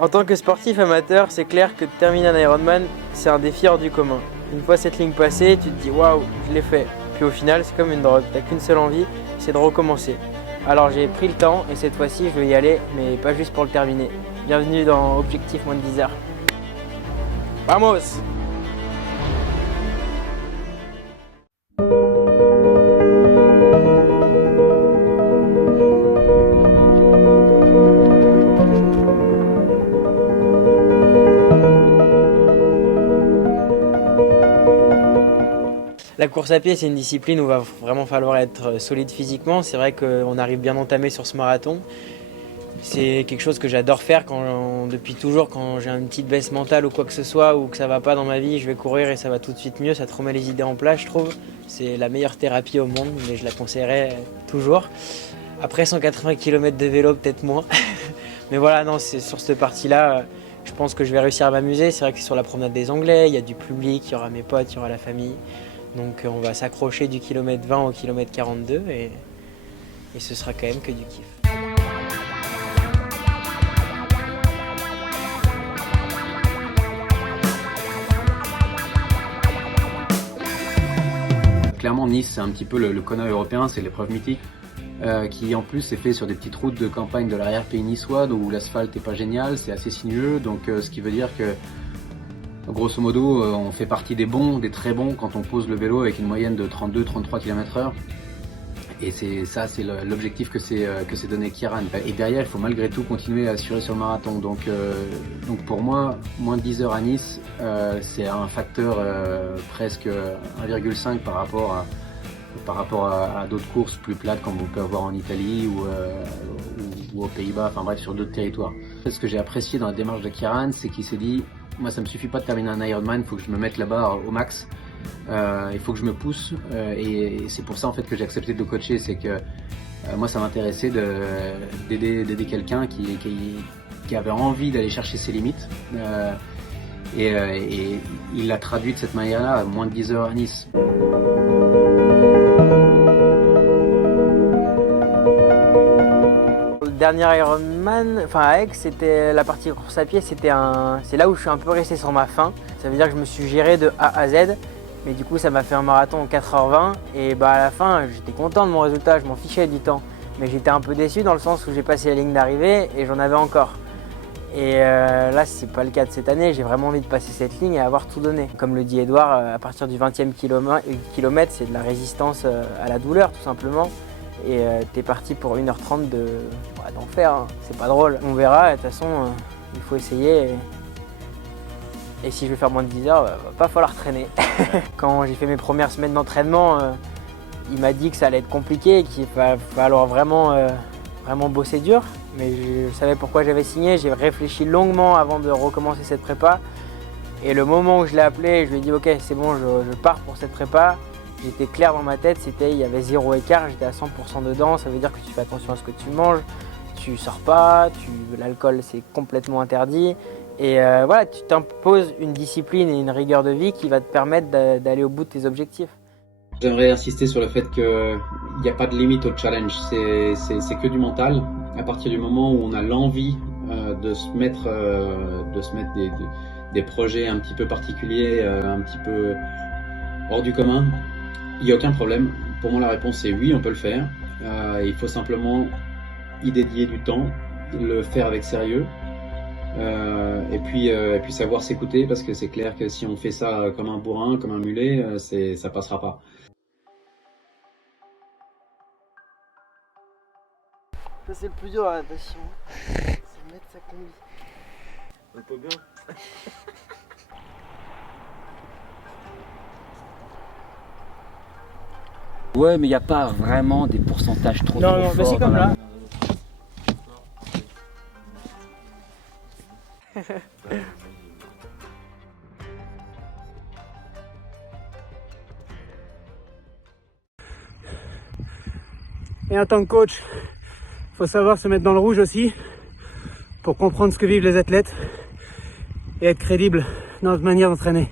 En tant que sportif amateur, c'est clair que de terminer un Ironman, c'est un défi hors du commun. Une fois cette ligne passée, tu te dis waouh, je l'ai fait. Puis au final, c'est comme une drogue, t'as qu'une seule envie, c'est de recommencer. Alors j'ai pris le temps et cette fois-ci, je vais y aller, mais pas juste pour le terminer. Bienvenue dans Objectif moins de 10 heures. Vamos! La course à pied, c'est une discipline où il va vraiment falloir être solide physiquement. C'est vrai qu'on arrive bien entamé sur ce marathon. C'est quelque chose que j'adore faire depuis toujours, quand j'ai une petite baisse mentale ou quoi que ce soit, ou que ça va pas dans ma vie, je vais courir et ça va tout de suite mieux, ça te remet les idées en place, je trouve. C'est la meilleure thérapie au monde, mais je la conseillerais toujours. Après 180 km de vélo, peut-être moins. Mais voilà, non, c'est sur cette partie-là, je pense que je vais réussir à m'amuser. C'est vrai que c'est sur la promenade des Anglais, il y a du public, il y aura mes potes, il y aura la famille. Donc on va s'accrocher du kilomètre 20 au kilomètre 42 et ce sera quand même que du kiff. Clairement, Nice, c'est un petit peu le Kona européen, c'est l'épreuve mythique, qui en plus est fait sur des petites routes de campagne de l'arrière-pays niçois, où l'asphalte n'est pas génial, c'est assez sinueux, donc ce qui veut dire que grosso modo, on fait partie des bons, des très bons quand on pose le vélo avec une moyenne de 32-33 km/h. Et c'est l'objectif que s'est donné Kieran. Et derrière, il faut malgré tout continuer à assurer sur le marathon. Donc pour moi, moins de 10 heures à Nice, c'est un facteur presque 1,5 par rapport à d'autres courses plus plates comme on peut avoir en Italie ou aux Pays-Bas, enfin bref, sur d'autres territoires. Ce que j'ai apprécié dans la démarche de Kieran, c'est qu'il s'est dit, moi ça me suffit pas de terminer un Ironman, il faut que je me mette là-bas au max, il faut que je me pousse, et c'est pour ça en fait que j'ai accepté de le coacher, c'est que moi ça m'intéressait d'aider quelqu'un qui avait envie d'aller chercher ses limites, et il l'a traduit de cette manière-là, moins de 10 heures à Nice. Le dernier Ironman, enfin à Aix, c'était la partie course à pied, c'est là où je suis un peu resté sur ma faim. Ça veut dire que je me suis géré de A à Z, mais du coup ça m'a fait un marathon en 4h20 et à la fin j'étais content de mon résultat, je m'en fichais du temps. Mais j'étais un peu déçu dans le sens où j'ai passé la ligne d'arrivée et j'en avais encore. Et là c'est pas le cas de cette année, j'ai vraiment envie de passer cette ligne et avoir tout donné. Comme le dit Edouard, à partir du 20e kilomètre, c'est de la résistance à la douleur tout simplement. Et t'es parti pour 1h30 d'enfer, hein. C'est pas drôle. On verra, de toute façon, il faut essayer. Et si je vais faire moins de 10 heures, va pas falloir traîner. Quand j'ai fait mes premières semaines d'entraînement, il m'a dit que ça allait être compliqué, qu'il va falloir vraiment bosser dur. Mais je savais pourquoi j'avais signé, j'ai réfléchi longuement avant de recommencer cette prépa. Et le moment où je l'ai appelé, je lui ai dit ok, c'est bon, je pars pour cette prépa. J'étais clair dans ma tête, il y avait 0 écart, j'étais à 100% dedans, ça veut dire que tu fais attention à ce que tu manges, tu sors pas, l'alcool c'est complètement interdit. Et voilà, tu t'imposes une discipline et une rigueur de vie qui va te permettre d'aller au bout de tes objectifs. J'aimerais insister sur le fait qu'il n'y a pas de limite au challenge, c'est que du mental. À partir du moment où on a l'envie de se mettre des projets un petit peu particuliers, un petit peu hors du commun, il n'y a aucun problème. Pour moi, la réponse est oui, on peut le faire. Il faut simplement y dédier du temps, le faire avec sérieux, et puis savoir s'écouter, parce que c'est clair que si on fait ça comme un bourrin, comme un mulet, ça passera pas. Ça c'est le plus dur à la natation, c'est mettre sa combi. Un peu bien. Ouais, mais il n'y a pas vraiment des pourcentages trop Non, forts. mais c'est comme là. Et en tant que coach, il faut savoir se mettre dans le rouge aussi pour comprendre ce que vivent les athlètes et être crédible dans notre manière d'entraîner.